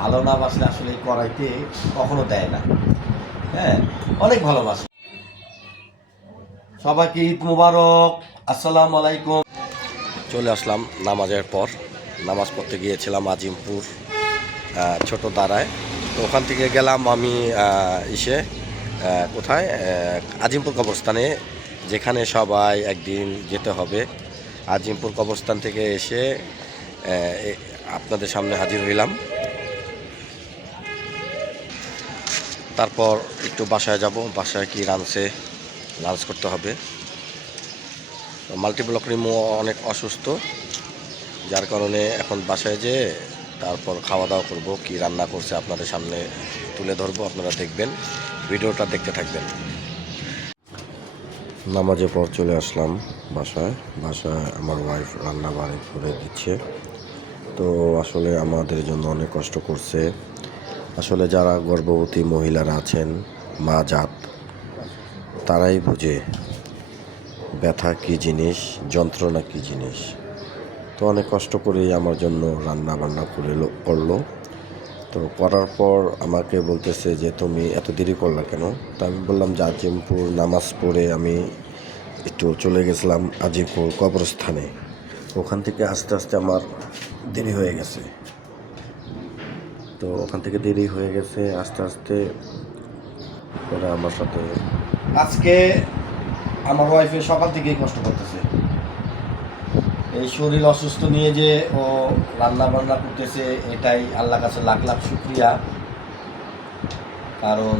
ভালো না বাসলে আসলে কড়াইতে কখনো দেয় না। হ্যাঁ, অনেক ভালোবাসে। সবাইকে ঈদ মুবারক, আসসালামু আলাইকুম। চলে আসলাম নামাজের পর। নামাজ পড়তে গিয়েছিলাম আজিমপুর ছোট দাঁড়ায়। তো ওখান থেকে গেলাম আমি কোথায়, আজিমপুর কবরস্থানে, যেখানে সবাই একদিন যেতে হবে। আজিমপুর কবরস্থান থেকে এসে আপনাদের সামনে হাজির হইলাম। তারপর একটু বাসায় যাব, বাসায় কি লাঞ্চ করতে হবে। মাল্টিব্লক রিমো অনেক অসুস্থ, যার কারণে এখন বাসায় যেয়ে তারপর খাওয়া দাওয়া করবো। কি রান্না করছে আপনাদের সামনে তুলে ধরবো, আপনারা দেখবেন, ভিডিওটা দেখতে থাকবেন। নামাজের পর চলে আসলাম বাসায়। আমার ওয়াইফ রান্না বাড়ি করে দিচ্ছে। তো আসলে আমাদের জন্য অনেক কষ্ট করছে। আসলে যারা গর্ভবতী মহিলারা আছেন, মা জাত, তারাই বুঝে ব্যথা কী জিনিস, যন্ত্রণা কী জিনিস। তো অনেক কষ্ট করেই আমার জন্য রান্না বান্না করলো। তো করার পর আমাকে বলতেছে যে তুমি এত দেরি করলা কেন? তো আমি বললাম যে আজিমপুর নামাজ পড়ে আমি একটু চলে গেছিলাম আজিমপুর কবরস্থানে। ওখান থেকে আস্তে আস্তে আমার দেরি হয়ে গেছে। তো ওখান থেকে দেরি হয়ে গেছে আস্তে আস্তে করে আমার সাথে। আজকে আমার ওয়াইফে সকাল থেকেই কষ্ট করতেছে। এই শরীর অসুস্থ নিয়ে যে ও রান্না বান্না করতেছে, এটাই আল্লাহর কাছে লাখ লাখ শুকরিয়া। কারণ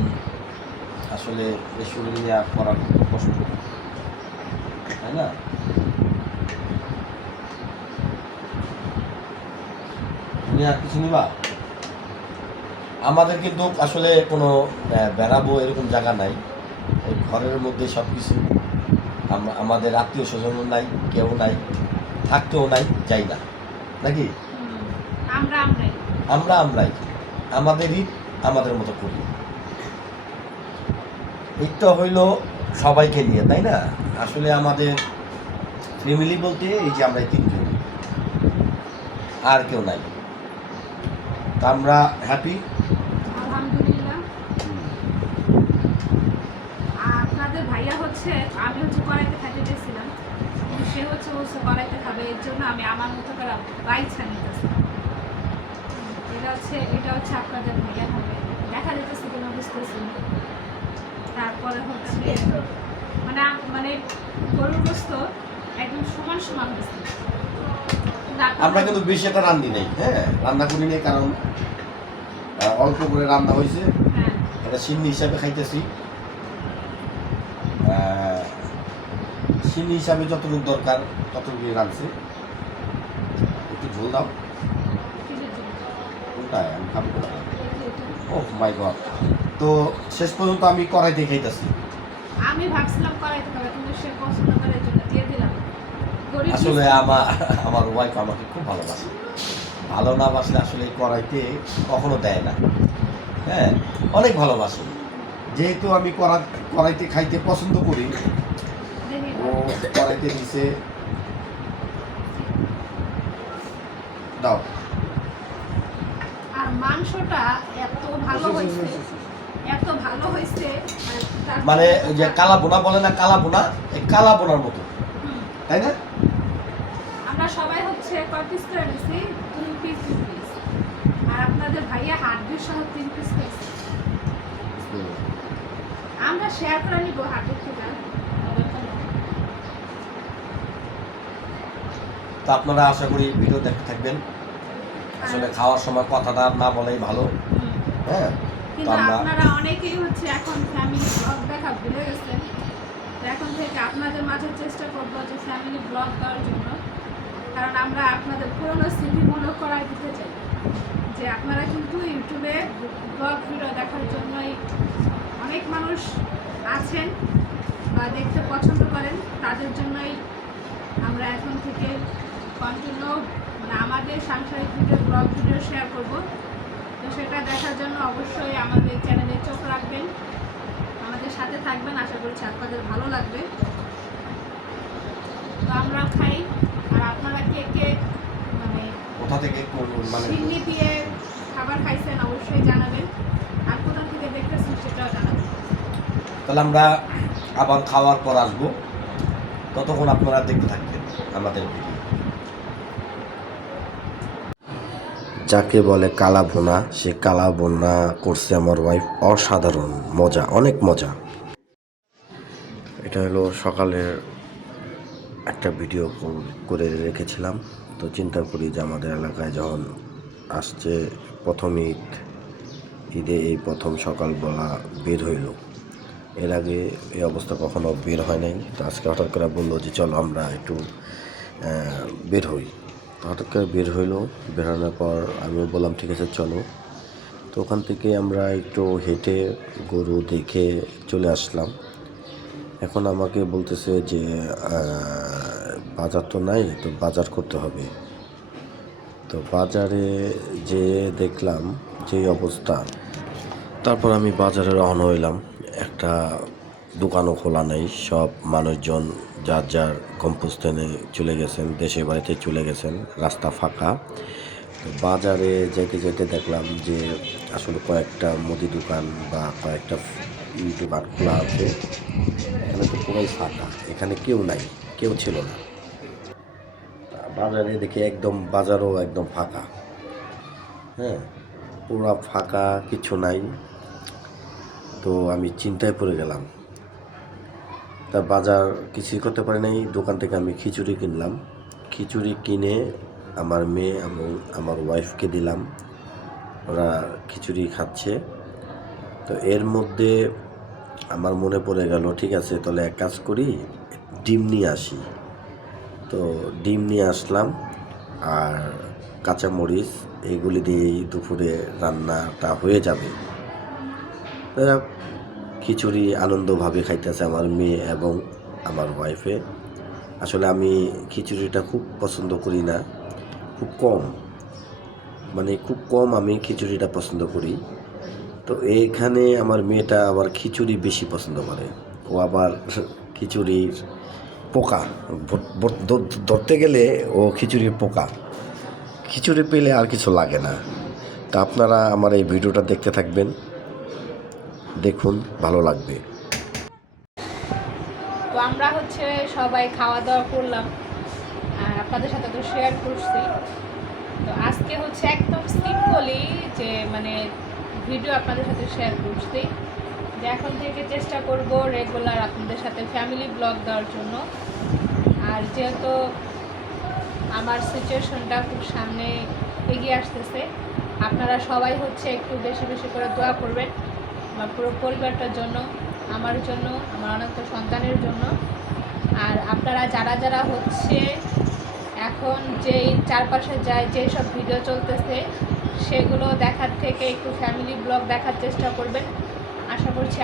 আসলে এই শরীর নিয়ে করা খুব কষ্ট, তাই না? তুমি আর কিছু নিবা? আমাদের কিন্তু আসলে কোনো বেড়াবো এরকম জায়গা নাই। ওই ঘরের মধ্যে সব কিছু, আমাদের আত্মীয় স্বজনও নাই, কেউ নাই, থাকতেও নাই, যাই না, নাকি? আমরাই আমাদের ঈদ আমাদের মতো করি। ঈদটা হইল সবাইকে নিয়ে, তাই না? আসলে আমাদের ফ্যামিলি বলতে এই যে আমরা তিনজন, আর কেউ নাই। তা আমরা হ্যাপি, আলহামদুলিল্লাহ। আপনাদের ভাইয়া হচ্ছে, আমি কড়াইতে খাইতে গেছিলাম, সে বলছে কড়াইতে খাবে, এর জন্য আমি আমার মতো করে বাইছা নিতেছিলাম। এটা হচ্ছে আপনাদের ভাইয়া হবে, দেখা যেতেছে কিনা বুঝতেছি। তারপরে হচ্ছে মানে গরুর গোস্ত একদম সমান সমান হয়েছে। আমরা কিন্তু বেশি একটা রান্নি নেই, হ্যাঁ, রান্না করি নেই, কারণ অল্প করে রান্না হয়েছে। এটা সিন্নি হিসাবে খাইতেছি। সিন্নি হিসাবে যতটুকু দরকার ততটুকু রাঁধছে। একটু ঝোল দাও। কোনটায় আমি খাবো? ওহ মাই গড! তো শেষ পর্যন্ত আমি কড়াইতে খাইতেছি। আমি ভাবছিলাম কড়াইতে খাবে, কিন্তু সে পছন্দ করে এর জন্য দিয়ে দিলাম। আসলে আমার ওয়াইফ আমাকে খুব ভালোবাসে। ভালো না বাসলে আসলে কড়াইতে কখনো দেয় না। হ্যাঁ, অনেক ভালোবাসে। যেহেতু আমি কড়াইতে খাইতে পছন্দ করি, ও কড়াইতে দিছে। দাও। আর মাংসটা এত ভালো হয়েছে, মানে যে কালা বোনা বলে না, কালা বোনা, এই কালা বোনার মতো, তাই না? আমরা সবাই হচ্ছে কয় পিস করে নিছি, 3 পিস। আর আপনাদের ভাইয়া হাড্ডির সহ 3 পিস খাইছে। আমরা শেয়ার করে নিব হাড্ডির থেকে। তো আপনারা আশা করি ভিডিও দেখতে থাকবেন। আসলে খাওয়ার সময় কথাটা না বলাই ভালো। হ্যাঁ, কিন্তু আপনারা অনেকেই হচ্ছে এখন ফ্যামিলি ব্লগ দেখা ভুলে গেছেন। এখন থেকে আপনাদের মাঝে চেষ্টা করব যে ফ্যামিলি ব্লগ দেওয়ার জন্য, কারণ আমরা আপনাদের পুরনো স্মৃতি মনে করাই দিতে চাই যে আপনারা কিন্তু ইউটিউবে ব্লগ ভিডিও দেখার জন্যই অনেক মানুষ আছেন বা দেখতে পছন্দ করেন। তাদের জন্যই আমরা এখন থেকে কন্টিনিউ আমাদের সাংসারিক ভিডিও, ব্লগ ভিডিও শেয়ার করব। তো সেটা দেখার জন্য অবশ্যই আমাদের চ্যানেলে চোখ রাখবেন, আমাদের সাথে থাকবেন। আশা করছি আপনাদের ভালো লাগবে। তো আমরা খাই, আর আপনারা কে কে কোথা থেকে সিন্নি দিয়ে খাবার খাইছেন অবশ্যই জানাবেন, আর কোথা থেকে দেখতেছেন সেটাও জানাবেন। তাহলে আমরা আবার খাওয়ার পর আসবো, ততক্ষণ আপনারা দেখতে থাকবেন আমাদের ভিডিও। যাকে বলে কালা ভুনা, সে কালা ভুনা করছে আমার ওয়াইফ, অসাধারণ মজা, অনেক মজা। এটা হলো সকালের একটা ভিডিও করে রেখেছিলাম। তো চিন্তা করি যে আমাদের এলাকায় যখন আসছে প্রথম ঈদে এই প্রথম সকালবেলা বের হইল, এর আগে এই অবস্থা কখনো বের হয় নাই। তো আজকে হঠাৎ করে বললো যে চলো আমরা একটু বের হই। তো হঠাৎ করে বের হইলো, বেরোনোর পর আমিও বললাম ঠিক আছে চলো। তো ওখান থেকে আমরা একটু হেঁটে গরু দেখে চলে আসলাম। এখন আমাকে বলতেছে যে বাজার তো নাই, তো বাজার করতে হবে। তো বাজারে যে দেখলাম যে অবস্থা, তারপর আমি বাজারে রওনা হইলাম। একটা দোকানও খোলা নেই, সব মানুষজন যার যার গন্তব্যস্থানে চলে গেছেন, দেশের বাড়িতে চলে গেছেন, রাস্তা ফাঁকা। তো বাজারে যেতে যেতে দেখলাম যে আসলে কয়েকটা মুদি দোকান বা কয়েকটা দোকান খোলা আছে, এখানে তো পুরোই ফাঁকা, এখানে কেউ নাই, কেউ ছিল না। বাজারে দেখি একদম বাজারও একদম ফাঁকা, হ্যাঁ, পুরো ফাঁকা, কিছু নাই। তো আমি চিন্তায় পড়ে গেলাম। তা বাজার কিছুই করতে পারি নাই। দোকান থেকে আমি খিচুড়ি কিনলাম। খিচুড়ি কিনে আমার মেয়ে এবং আমার ওয়াইফকে দিলাম, ওরা খিচুড়ি খাচ্ছে। তো এর মধ্যে আমার মনে পড়ে গেল ঠিক আছে তাহলে এক কাজ করি, ডিম নিয়ে আসি। তো ডিম নিয়ে আসলাম আর কাঁচামরিচ, এগুলি দিয়েই দুপুরে রান্নাটা হয়ে যাবে। খিচুড়ি আনন্দভাবে খাইতেছে আমার মেয়ে এবং আমার ওয়াইফে। আসলে আমি খিচুড়িটা খুব পছন্দ করি না, খুব কম, মানে খুব কম আমি খিচুড়িটা পছন্দ করি। তো এইখানে আমার মেয়েটা আবার খিচুড়ি বেশি পছন্দ করে। ও আবার খিচুড়ির পোকা ধরতে গেলে ও খিচুড়ির পোকা, খিচুড়ি পেলে আর কিছু লাগে না। তা আপনারা আমার এই ভিডিওটা দেখতে থাকবেন, দেখুন, ভালো লাগবে। তো আমরা সবাই খাওয়া দাওয়া করলাম, আর আপনাদের সাথে তো শেয়ার করছি। তো আজকে একদম সিম্পলি যে মানে ভিডিও আপনাদের সাথে শেয়ার করছি, যে এখন থেকে চেষ্টা করব রেগুলার আপনাদের সাথে ফ্যামিলি ব্লগ দেওয়ার জন্য। আর যেহেতু আমার সিচুয়েশনটা খুব সামনে এগিয়ে আসতেছে, আপনারা সবাই একটু বেশি বেশি করে দোয়া করবেন আমার পুরো পরিবারটার জন্য, আমার জন্য, আমার অনেক সন্তানের জন্য। আর আপনারা যারা যারা এখন যেই চারপাশে যায় যেই সব ভিডিও চলতেছে সেগুলো দেখার থেকে একটু ফ্যামিলি ব্লগ দেখার চেষ্টা করবেন। আশা করছি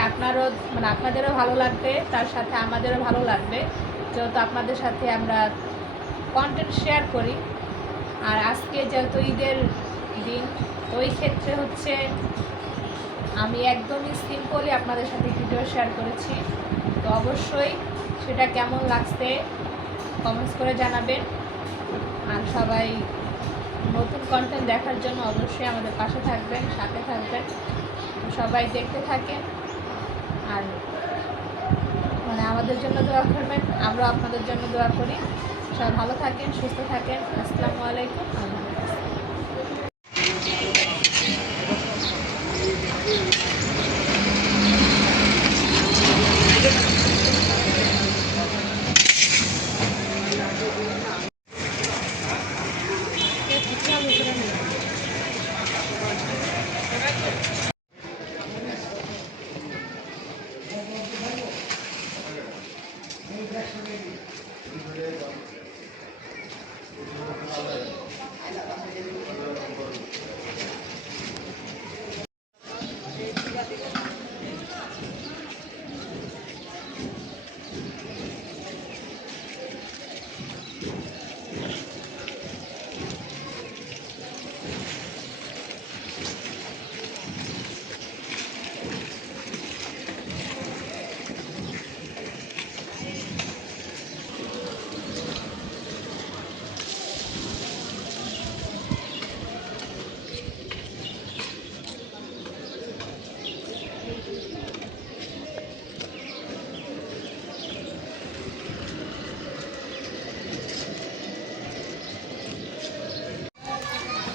আপনাদেরও ভালো লাগবে, তার সাথে আমাদেরও ভালো লাগবে, যেহেতু আপনাদের সাথে আমরা কন্টেন্ট শেয়ার করি। আর আজকে যেহেতু ঈদের দিন, তো ওই ক্ষেত্রে আমি একদমই সিম্পলি আপনাদের সাথে ভিডিও শেয়ার করেছি। তো অবশ্যই সেটা কেমন লাগছে কমেন্টস করে জানাবেন। আর সবাই নতুন কন্টেন্ট দেখার জন্য অবশ্যই আমাদের পাশে থাকবেন, সাথে থাকবেন। সবাই দেখতে থাকেন আর আমাদের জন্য দোয়া করবেন, আমরা আপনাদের জন্য দোয়া করি। সবাই ভালো থাকেন, সুস্থ থাকেন। আসসালামু আলাইকুম।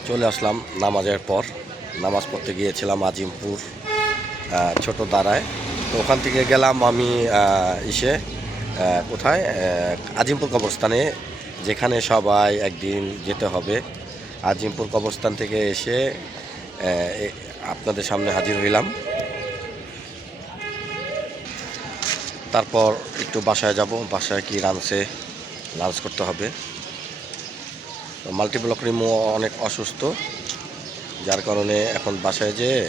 চলে আসলাম নামাজের পর। নামাজ পড়তে গিয়েছিলাম আজিমপুর ছোট দাঁড়ায়। তো ওখান থেকে গেলাম আমি কোথায় আজিমপুর কবরস্থানে, যেখানে সবাই একদিন যেতে হবে। আজিমপুর কবরস্থান থেকে এসে আপনাদের সামনে হাজির হইলাম। তারপর একটু বাসায় যাব, বাসায় কি লাঞ্চ করতে হবে। মাল্টিব্লক রিমো অনেক অসুস্থ, যার কারণে এখন বাসায় যেয়ে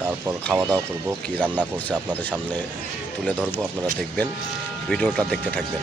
তারপর খাওয়া দাওয়া করব। কি রান্না করছে আপনাদের সামনে তুলে ধরবো, আপনারা দেখবেন, ভিডিওটা দেখতে থাকবেন।